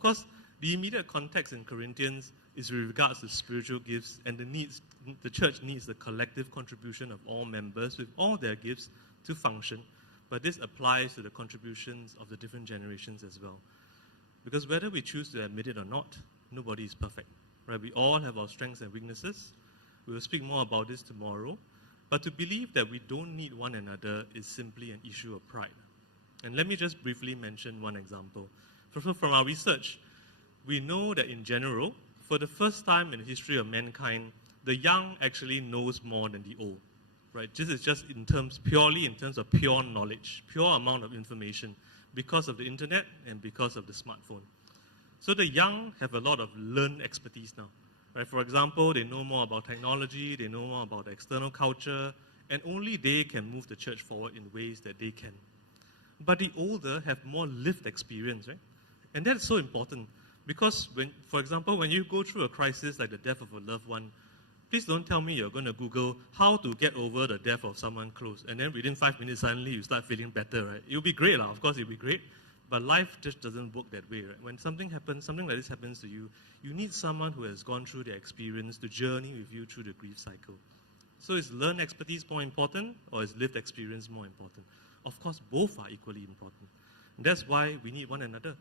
Of course, the immediate context in Corinthians is with regards to spiritual gifts, and the church needs the collective contribution of all members with all their gifts to function. But this applies to the contributions of the different generations as well. Because whether we choose to admit it or not, nobody is perfect. Right? We all have our strengths and weaknesses. We will speak more about this tomorrow. But to believe that we don't need one another is simply an issue of pride. And let me just briefly mention one example. From our research, we know that in general, for the first time in the history of mankind, the young actually knows more than the old. Right? This is just purely in terms of pure knowledge, pure amount of information, because of the internet and because of the smartphone. So the young have a lot of learned expertise now. Right? For example, they know more about technology, they know more about the external culture, and only they can move the church forward in ways that they can. But the older have more lived experience, right? And that's so important because, for example, when you go through a crisis like the death of a loved one, please don't tell me you're going to Google how to get over the death of someone close, and then within 5 minutes, suddenly you start feeling better, right? It'll be great, of course, it'll be great, but life just doesn't work that way, right? When something like this happens to you, you need someone who has gone through the experience to journey with you through the grief cycle. So is learned expertise more important, or is lived experience more important? Of course, both are equally important. And that's why we need one another.